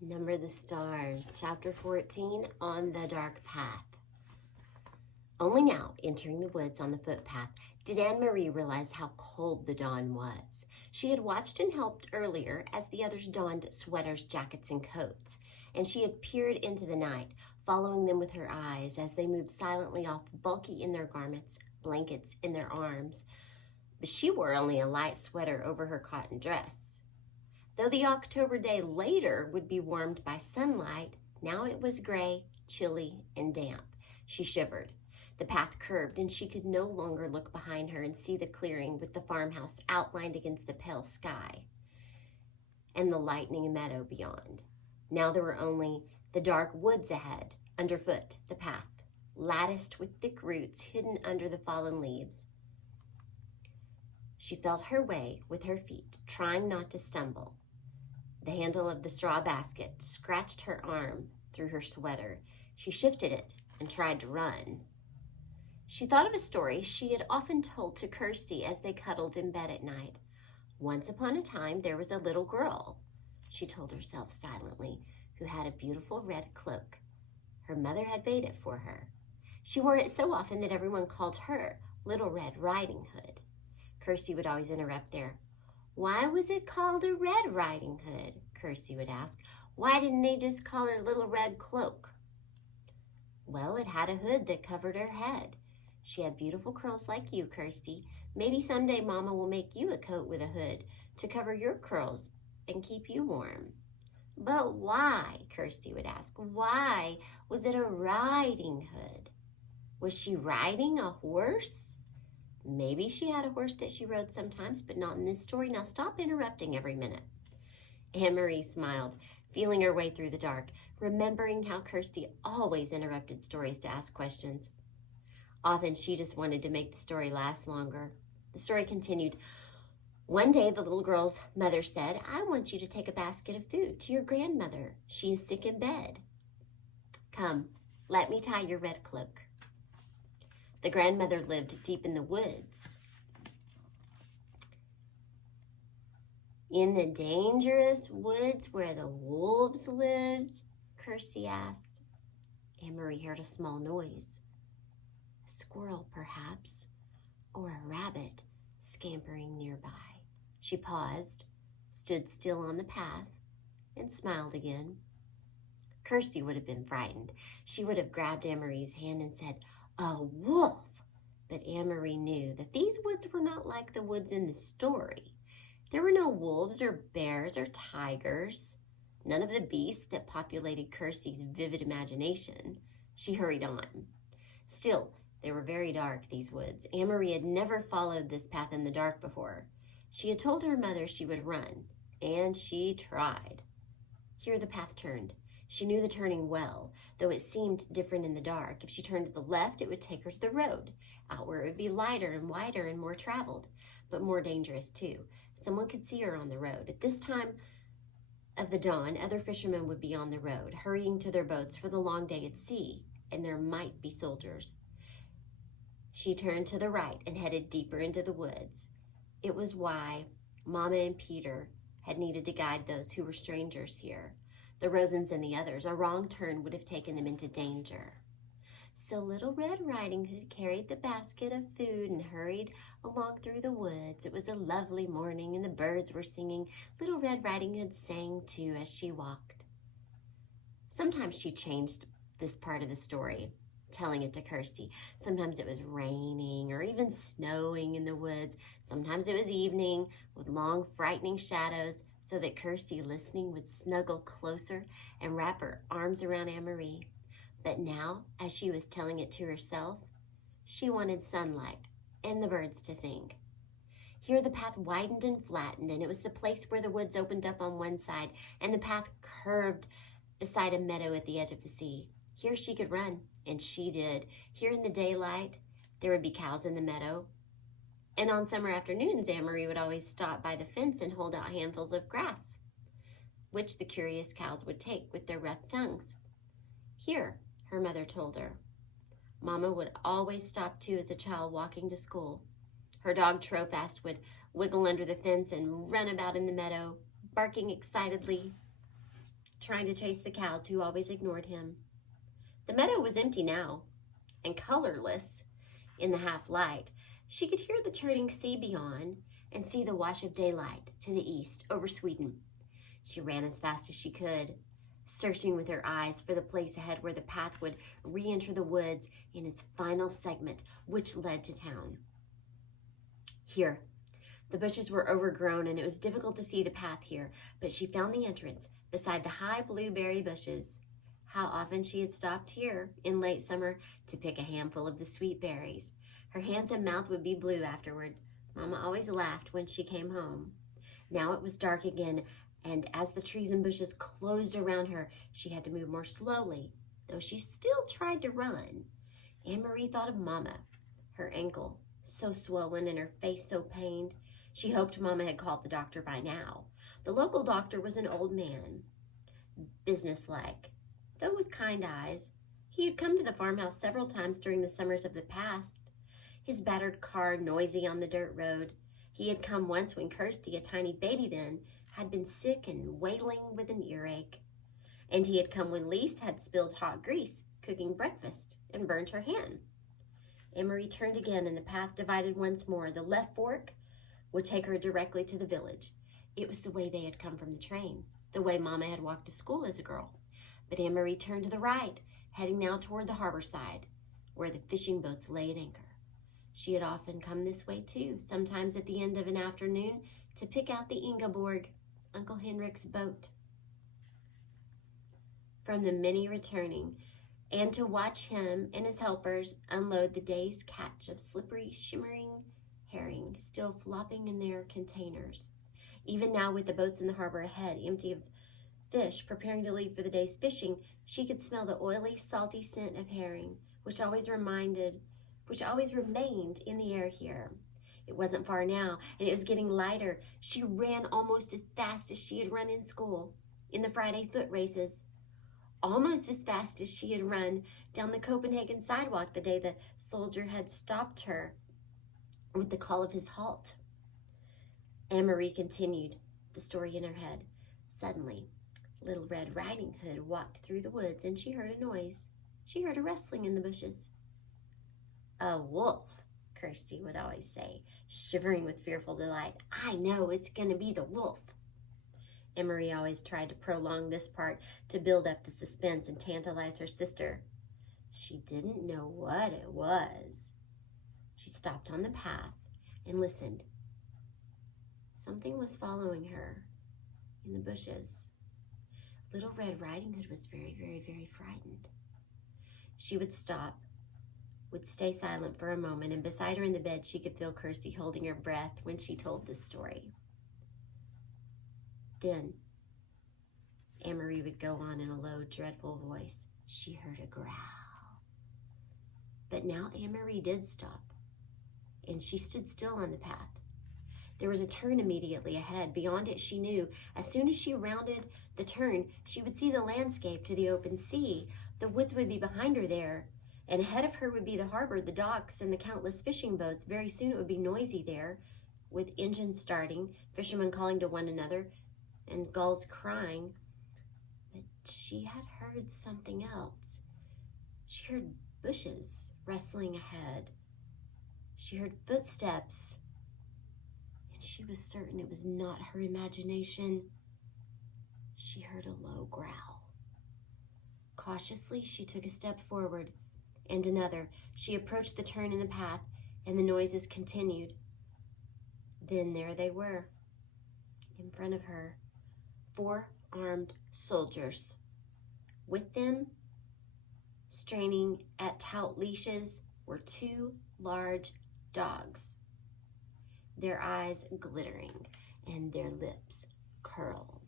Number the Stars, Chapter 14, On the Dark Path. Only now, entering the woods on the footpath, did Anne-Marie realize how cold the dawn was. She had watched and helped earlier as the others donned sweaters, jackets, and coats, and she had peered into the night, following them with her eyes as they moved silently off, bulky in their garments, blankets in their arms. But she wore only a light sweater over her cotton dress. Though the October day later would be warmed by sunlight, now it was gray, chilly, and damp. She shivered. The path curved, and she could no longer look behind her and see the clearing with the farmhouse outlined against the pale sky and the lightening meadow beyond. Now there were only the dark woods ahead, underfoot, the path, latticed with thick roots hidden under the fallen leaves. She felt her way with her feet, trying not to stumble. The handle of the straw basket scratched her arm through her sweater. She shifted it and tried to run. She thought of a story she had often told to Kirsty as they cuddled in bed at night. Once upon a time, there was a little girl, she told herself silently, who had a beautiful red cloak. Her mother had made it for her. She wore it so often that everyone called her Little Red Riding Hood. Kirsty would always interrupt there. Why was it called a Red Riding Hood? Kirsty would ask. Why didn't they just call her Little Red Cloak? Well, it had a hood that covered her head. She had beautiful curls like you, Kirsty. Maybe someday Mama will make you a coat with a hood to cover your curls and keep you warm. But why, Kirsty would ask, why was it a riding hood? Was she riding a horse? Maybe she had a horse that she rode sometimes, but not in this story. Now stop interrupting every minute. Anne-Marie smiled, feeling her way through the dark, remembering how Kirsty always interrupted stories to ask questions. Often she just wanted to make the story last longer. The story continued. One day the little girl's mother said, I want you to take a basket of food to your grandmother. She is sick in bed. Come, let me tie your red cloak. The grandmother lived deep in the woods. In the dangerous woods where the wolves lived? Kirsty asked. Anne-Marie heard a small noise. A squirrel, perhaps, or a rabbit scampering nearby. She paused, stood still on the path, and smiled again. Kirsty would have been frightened. She would have grabbed Anne-Marie's hand and said, a wolf! But Anne-Marie knew that these woods were not like the woods in the story. There were no wolves or bears or tigers, none of the beasts that populated Kirsty's vivid imagination. She hurried on. Still, they were very dark, these woods. Anne-Marie had never followed this path in the dark before. She had told her mother she would run, and she tried. Here the path turned. She knew the turning well, though it seemed different in the dark. If she turned to the left, it would take her to the road, out where it would be lighter and wider and more traveled, but more dangerous too. Someone could see her on the road. At this time of the dawn, other fishermen would be on the road, hurrying to their boats for the long day at sea, and there might be soldiers. She turned to the right and headed deeper into the woods. It was why Mama and Peter had needed to guide those who were strangers here. The Rosens and the others, a wrong turn would have taken them into danger. So Little Red Riding Hood carried the basket of food and hurried along through the woods. It was a lovely morning and the birds were singing. Little Red Riding Hood sang too as she walked. Sometimes she changed this part of the story, telling it to Kirsty. Sometimes it was raining or even snowing in the woods. Sometimes it was evening with long, frightening shadows, so that Kirsty, listening, would snuggle closer and wrap her arms around Anne-Marie. But now, as she was telling it to herself, she wanted sunlight and the birds to sing. Here the path widened and flattened, and it was the place where the woods opened up on one side, and the path curved beside a meadow at the edge of the sea. Here she could run, and she did. Here in the daylight, there would be cows in the meadow. And on summer afternoons, Anne-Marie would always stop by the fence and hold out handfuls of grass, which the curious cows would take with their rough tongues. Here, her mother told her. Mama would always stop too as a child walking to school. Her dog Trofast would wiggle under the fence and run about in the meadow, barking excitedly. trying to chase the cows who always ignored him. The meadow was empty now, and colorless in the half light. She could hear the churning sea beyond and see the wash of daylight to the east over Sweden. She ran as fast as she could, searching with her eyes for the place ahead where the path would re-enter the woods in its final segment, which led to town. Here, the bushes were overgrown and it was difficult to see the path here, but she found the entrance beside the high blueberry bushes. How often she had stopped here in late summer to pick a handful of the sweet berries. Her hands and mouth would be blue afterward. Mama always laughed when she came home. Now it was dark again, and as the trees and bushes closed around her, she had to move more slowly, though she still tried to run. Anne-Marie thought of Mama, her ankle so swollen and her face so pained. She hoped Mama had called the doctor by now. The local doctor was an old man, businesslike, though with kind eyes. He had come to the farmhouse several times during the summers of the past, his battered car noisy on the dirt road. He had come once when Kirsty, a tiny baby then, had been sick and wailing with an earache. And he had come when Lise had spilled hot grease cooking breakfast and burned her hand. Anne-Marie turned again and the path divided once more. The left fork would take her directly to the village. It was the way they had come from the train, the way Mama had walked to school as a girl. But Anne-Marie turned to the right, heading now toward the harbor side, where the fishing boats lay at anchor. She had often come this way too, sometimes at the end of an afternoon, to pick out the Ingeborg, Uncle Henrik's boat, from the many returning, and to watch him and his helpers unload the day's catch of slippery, shimmering herring still flopping in their containers. Even now, with the boats in the harbor ahead, empty of fish, preparing to leave for the day's fishing, she could smell the oily, salty scent of herring, which always remained in the air here. It wasn't far now, and it was getting lighter. She ran almost as fast as she had run in school, in the Friday foot races, almost as fast as she had run down the Copenhagen sidewalk the day the soldier had stopped her with the call of his halt. Anne-Marie continued the story in her head. Suddenly, Little Red Riding Hood walked through the woods, and she heard a noise. She heard a rustling in the bushes. "A wolf," Kirsty would always say, shivering with fearful delight. "I know it's going to be the wolf." Anne-Marie always tried to prolong this part to build up the suspense and tantalize her sister. She didn't know what it was. She stopped on the path and listened. Something was following her in the bushes. Little Red Riding Hood was very, very, very frightened. She would stop, would stay silent for a moment, and beside her in the bed she could feel Kirsty holding her breath when she told this story. Then Anne-Marie would go on in a low, dreadful voice. She heard a growl. But now Anne-Marie did stop, and she stood still on the path. There was a turn immediately ahead. Beyond it, she knew. As soon as she rounded the turn, she would see the landscape to the open sea. The woods would be behind her there, and ahead of her would be the harbor, the docks, and the countless fishing boats. Very soon it would be noisy there, with engines starting, fishermen calling to one another, and gulls crying. But she had heard something else. She heard bushes rustling ahead. She heard footsteps, and she was certain it was not her imagination. She heard a low growl. Cautiously, she took a step forward, and another. She approached the turn in the path, and the noises continued. Then there they were, in front of her, 4 armed soldiers. With them, straining at taut leashes, were 2 large dogs, their eyes glittering and their lips curled.